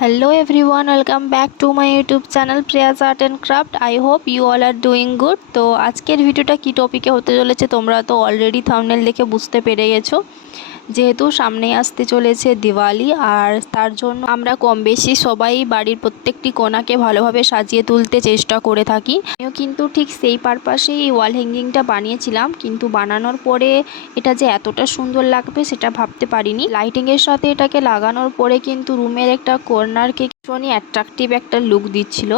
Hello everyone, welcome back to my YouTube channel Priya's Art and Craft. I hope you all are doing good. তো আজকের ভিডিওটা কি টপিকে হতে চলেছে তোমরা তো অলরেডি থাম্বনেল দেখে বুঝতে পেরে গেছো। যেহেতু সামনে আসতে চলেছে দিওয়ালি, আর তার জন্য আমরা কম বেশি সবাই বাড়ির প্রত্যেকটি কোণাকে ভালোভাবে সাজিয়ে তুলতে চেষ্টা করে থাকি। আমিও কিন্তু ঠিক সেই পারপাসেই এই ওয়াল হ্যাঙ্গিংটা বানিয়েছিলাম, কিন্তু বানানোর পরে এটা যে এতটা সুন্দর লাগবে সেটা ভাবতে পারিনি। লাইটিংয়ের সাথে এটাকে লাগানোর পরে কিন্তু রুমের একটা কর্নারকে ভীষণই অ্যাট্রাকটিভ একটা লুক দিচ্ছিল।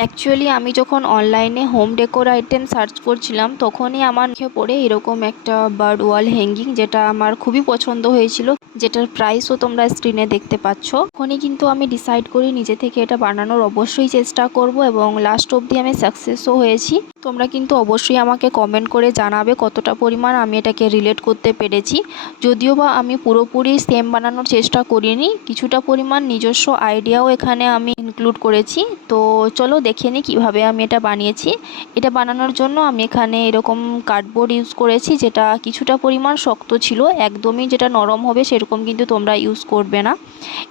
অ্যাকচুয়ালি আমি যখন অনলাইনে হোম ডেকোর আইটেম সার্চ করছিলাম তখনই আমার চোখে পড়ে এরকম একটা বার্ড ওয়াল হ্যাঙ্গিং, যেটা আমার খুবই পছন্দ হয়েছিল, যেটার প্রাইসও তোমরা স্ক্রিনে দেখতে পাচ্ছ। তখনই কিন্তু আমি ডিসাইড করি নিজে থেকে এটা বানানোর অবশ্যই চেষ্টা করব, এবং লাস্ট অবধি আমি সাকসেসও হয়েছি। তোমরা কিন্তু অবশ্যই আমাকে কমেন্ট করে জানাবে কতটা পরিমাণ আমি এটাকে রিলেট করতে পেরেছি। যদিও বা আমি পুরোপুরি সেম বানানোর চেষ্টা করিনি, কিছুটা পরিমাণ নিজস্ব আইডিয়াও এখানে আমি ইনক্লুড করেছি। তো চলো দেখে নিই কীভাবে আমি এটা বানিয়েছি। এটা বানানোর জন্য আমি এখানে এরকম কার্ডবোর্ড ইউজ করেছি, যেটা কিছুটা পরিমাণ শক্ত ছিল, একদমই যেটা নরম হবে সেরকম কিন্তু তোমরা ইউজ করবে না।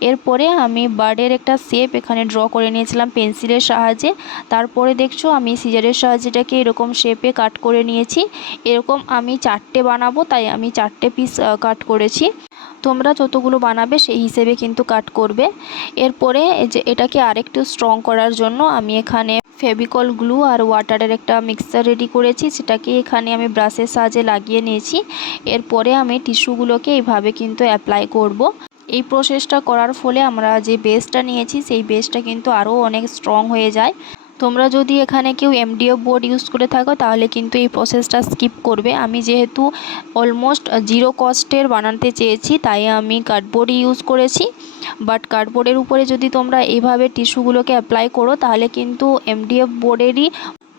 এরপরে আমি বার্ডের একটা শেপ এখানে ড্র করে নিয়েছিলাম পেন্সিলের সাহায্যে। তারপরে দেখছো আমি সিজারের সাহায্যে এটাকে এরকম শেপে কাট করে নিয়েছি। এরকম আমি 4টে বানাবো, তাই আমি 4টে পিস কাট করেছি। তোমরা যতগুলো বানাবে সেই হিসেবে কিন্তু কাট করবে। এরপরে যে এটাকে আরেকটু স্ট্রং করার জন্য আমি এখানে ফেভিকল গ্লু আর ওয়াটারের একটা মিক্সচার রেডি করেছি, সেটাকে এখানে আমি ব্রাশের সাহায্যে লাগিয়ে নিয়েছি। এরপরে আমি টিস্যুগুলোকে এইভাবে কিন্তু অ্যাপ্লাই করব। এই প্রসেসটা করার ফলে আমরা যে বেসটা নিয়েছি সেই বেসটা কিন্তু আরও অনেক স্ট্রং হয়ে যায়। তোমরা যদি এখানে কেউ এমডিএফ বোর্ড ইউজ করে থাকো তাহলে কিন্তু এই প্রসেসটা স্কিপ করবে। আমি যেহেতু অলমোস্ট জিরো কস্টের বানাতে চেয়েছি তাই আমি কার্ডবোর্ড ইউজ করেছি। বাট কার্ডবোর্ডের উপরে যদি তোমরা এইভাবে টিস্যুগুলোকে অ্যাপ্লাই করো তাহলে কিন্তু এমডিএফ বোর্ডেরই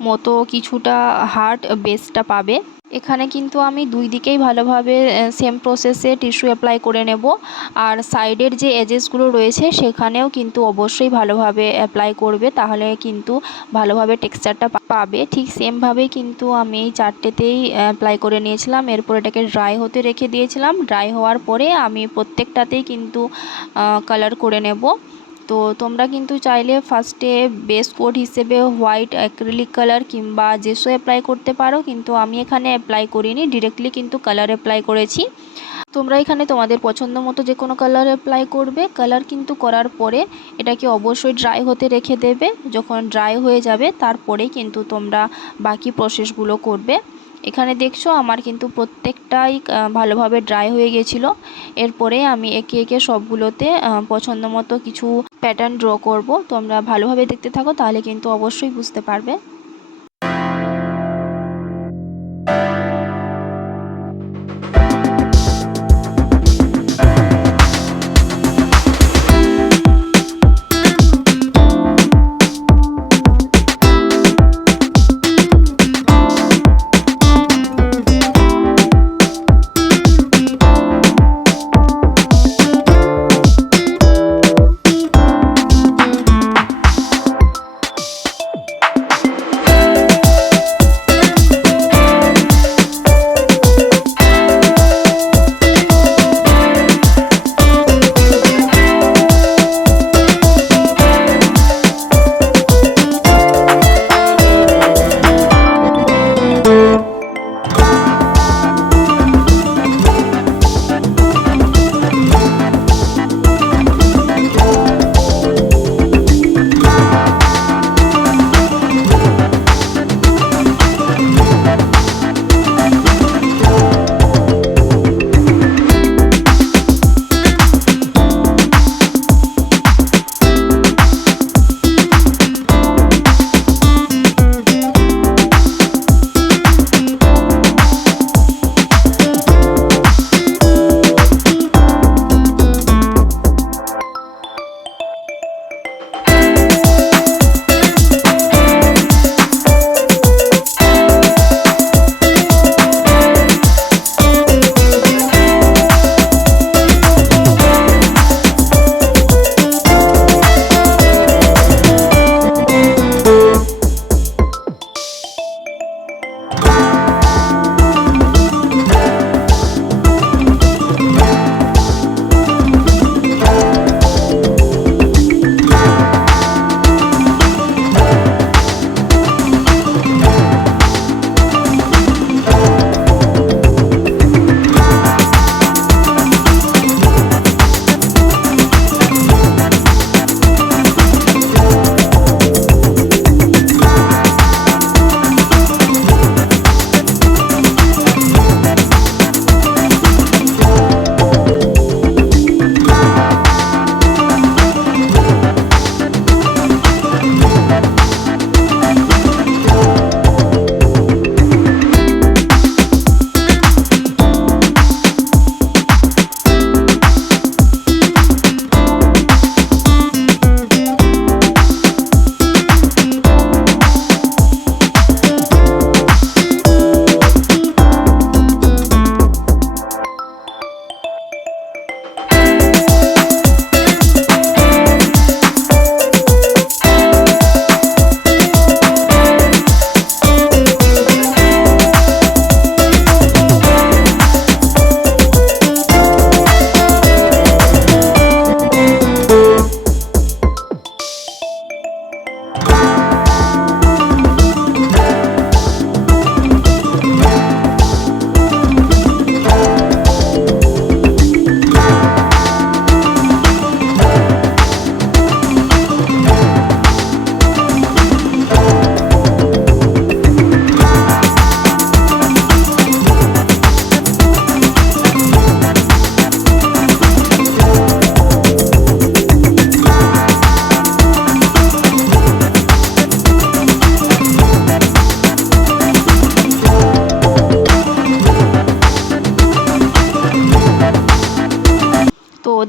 মতো কিছুটা হার্ড বেসটা পাবে। এখানে কিন্তু আমি দুই দিকেই ভালোভাবে সেম প্রসেসে টিস্যু অ্যাপ্লাই করে নেব। আর সাইডের যে এজেসগুলো রয়েছে সেখানেও কিন্তু অবশ্যই ভালোভাবে অ্যাপ্লাই করবে, তাহলে কিন্তু ভালোভাবে টেক্সচারটা পাবে। ঠিক সেমভাবেই কিন্তু আমি এই 4টেতেই অ্যাপ্লাই করে নিয়েছিলাম। এরপর এটাকে ড্রাই হতে রেখে দিয়েছিলাম। ড্রাই হওয়ার পরে আমি প্রত্যেকটাতেই কিন্তু কালার করে নেব। তো তোমরা কিন্তু চাইলে ফার্স্টে বেস কোড হিসেবে হোয়াইট অ্যাক্রিলিক কালার কিংবা জেসো অ্যাপ্লাই করতে পারো, কিন্তু আমি এখানে অ্যাপ্লাই করিনি, ডিরেক্টলি কিন্তু কালার অ্যাপ্লাই করেছি। তোমরা এখানে তোমাদের পছন্দ মতো যে কোনো কালার অ্যাপ্লাই করবে। কালার কিন্তু করার পরে এটাকে অবশ্যই ড্রাই হতে রেখে দেবে। যখন ড্রাই হয়ে যাবে তারপরেই কিন্তু তোমরা বাকি প্রসেসগুলো করবে। এখানে দেখছো আমার কিন্তু প্রত্যেকটাই ভালোভাবে ড্রাই হয়ে গেছিলো। এরপরে আমি একে একে সবগুলোতে পছন্দ মতো কিছু প্যাটার্ন ড্র করব। তোমরা ভালোভাবে দেখতে থাকো, তাহলে কিন্তু অবশ্যই বুঝতে পারবে।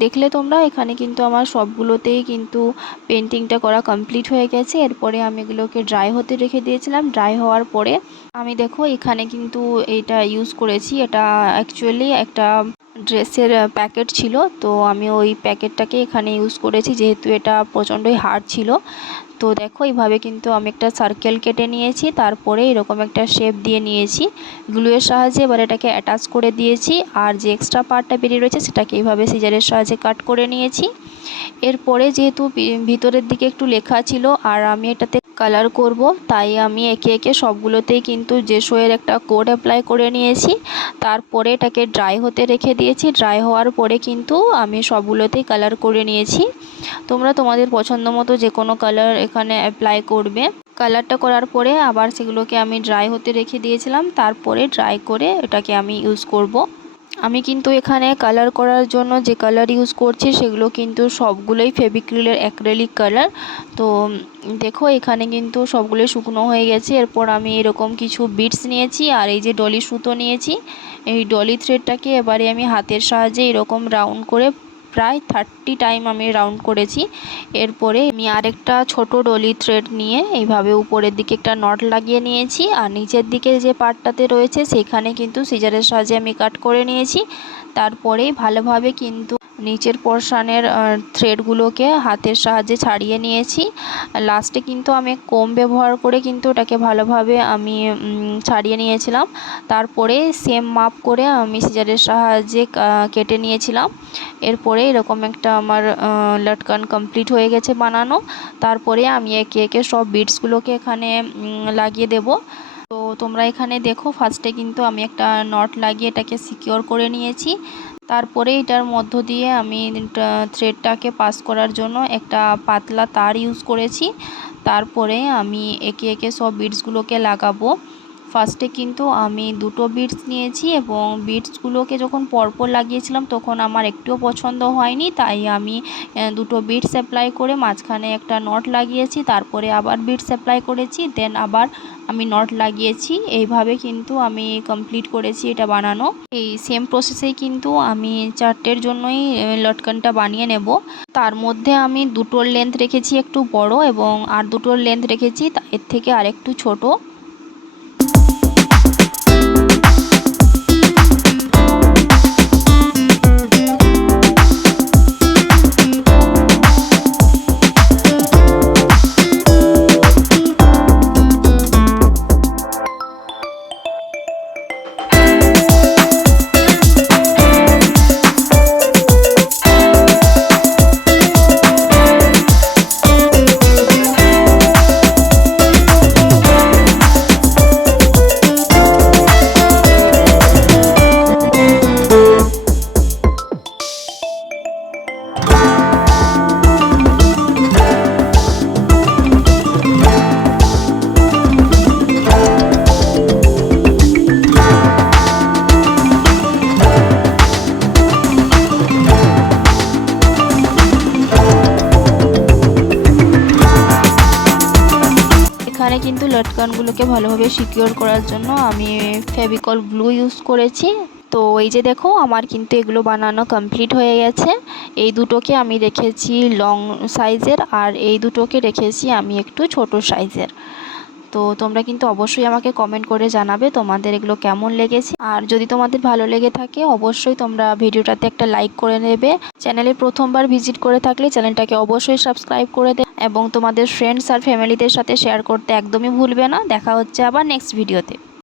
দেখলে তোমরা এখানে কিন্তু আমার সবগুলোতেই কিন্তু পেন্টিংটা করা কমপ্লিট হয়ে গেছে। এরপরে আমি এগুলোকে ড্রাই হতে রেখে দিয়েছিলাম। ড্রাই হওয়ার পরে আমি দেখো এখানে কিন্তু এটা ইউজ করেছি। এটা অ্যাকচুয়ালি একটা ড্রেসের প্যাকেট ছিল, তো আমি ওই প্যাকেটটাকে এখানে ইউজ করেছি যেহেতু এটা প্রচণ্ডই হার্ড ছিল। তো দেখো এইভাবে কিন্তু আমি একটা সার্কেল কেটে নিয়েছি, তারপরে এরকম একটা শেপ দিয়ে নিয়েছি। গ্লুয়ের সাহায্যে এবার এটাকে অ্যাটাচ করে দিয়েছি, আর যে এক্সট্রা পার্টটা বেরিয়ে রয়েছে সেটাকে এইভাবে সিজারের সাহায্যে কাট করে নিয়েছি। এরপরে যেহেতু ভিতরের দিকে একটু লেখা ছিল আর আমি এটাতে কালার করব, তাই আমি একে একে সবগুলোতেই কিন্তু জেসোয়ের একটা কোড অ্যাপ্লাই করে নিয়েছি। তারপরে এটাকে ড্রাই হতে রেখে দিয়েছি। ড্রাই হওয়ার পরে কিন্তু আমি সবগুলোতেই কালার করে নিয়েছি। তোমরা তোমাদের পছন্দ মতো যে কোনো কালার এখানে অ্যাপ্লাই করবে। কালারটা করার পরে আবার সেগুলোকে আমি ড্রাই হতে রেখে দিয়েছিলাম। তারপরে ড্রাই করে এটাকে আমি ইউজ করব। আমি কিন্তু এখানে কালার করার জন্য যে কালার ইউজ করছি সেগুলো কিন্তু সবগুলোই ফেভিক্রিলের অ্যাক্রিলিক কালার। তো দেখো এখানে কিন্তু সবগুলো শুকনো হয়ে গেছে। এরপর আমি এরকম কিছু বিটস নিয়েছি আর এই যে ডলি সুতো নিয়েছি। এই ডলি থ্রেডটাকে এবারে আমি হাতের সাহায্যে এরকম রাউন্ড করে প্রায় 30 টাইম আমি রাউন্ড করেছি। এরপরে আমি আরেকটা ছোট ডলি থ্রেড নিয়ে এইভাবে উপরের দিকে একটা নট লাগিয়ে নিয়েছি, আর নিচের দিকে যে পার্টটাতে রয়েছে সেখানে কিন্তু সিজারের সাহায্যে আমি কাট করে নিয়েছি। তারপরে ভালোভাবে কিন্তু নিচের পোর্শনের থ্রেডগুলোকে হাতের সাহায্যে ছাড়িয়ে নিয়েছি। লাস্টে কিন্তু আমি কোম ব্যবহার করে কিন্তু ওটাকে ভালোভাবে আমি ছাড়িয়ে নিয়েছিলাম। তারপরে সেম মাপ করে আমি সিজারের সাহায্যে কেটে নিয়েছিলাম। এরপরে এরকম একটা আমার লটকান কমপ্লিট হয়ে গেছে বানানো। তারপরে আমি একে একে সব বিটসগুলোকে এখানে লাগিয়ে দেব। তো তোমরা এখানে দেখো ফার্স্টে কিন্তু আমি একটা নট লাগিয়ে এটাকে সিকিওর করে নিয়েছি। তারপরে এটার মধ্য দিয়ে আমি থ্রেডটাকে পাস করার জন্য একটা পাতলা তার ইউজ করেছি। তারপরে আমি একে একে সব বিটসগুলোকে লাগাবো। ফার্স্টে কিন্তু আমি দুটো বিটস নিয়েছি এবং বিটসগুলোকে যখন পরপর লাগিয়েছিলাম তখন আমার একটুও পছন্দ হয়নি, তাই আমি দুটো বিটস অ্যাপ্লাই করে মাঝখানে একটা নট লাগিয়েছি। তারপরে আবার বিটস অ্যাপ্লাই করেছি, দেন আবার আমি নট লাগিয়েছি। এইভাবে কিন্তু আমি কমপ্লিট করেছি এটা বানানো। এই সেম প্রসেসেই কিন্তু আমি চারটের জন্যই লটকানটা বানিয়ে নেব। তার মধ্যে আমি দুটোর লেন্থ রেখেছি একটু বড় এবং আর দুটোর লেন্থ রেখেছি এর থেকে আর একটু ছোট। এখানে কিন্তু লটকানগুলোকে ভালোভাবে সিকিওর করার জন্য আমি ফেভিকল গ্লু ইউজ করেছি। তো এই যে দেখো আমার কিন্তু এগুলো বানানো কমপ্লিট হয়ে গেছে। এই দুটোকে আমি রেখেছি লং সাইজের আর এই দুটোকে রেখেছি আমি একটু ছোট সাইজের। তো তোমরা কিন্তু অবশ্যই আমাকে কমেন্ট করে জানাবে তোমাদের এগুলো কেমন লেগেছে। আর যদি তোমাদের ভালো লেগে থাকে অবশ্যই তোমরা ভিডিওটাতে একটা লাইক করে নেবে। চ্যানেলে প্রথমবার ভিজিট করে থাকলে চ্যানেলটাকে অবশ্যই সাবস্ক্রাইব করে দেবে এবং তোমাদের ফ্রেন্ডস আর ফ্যামিলিদের সাথে শেয়ার করতে একদমই ভুলবে না। দেখা হচ্ছে আবার নেক্সট ভিডিওতে।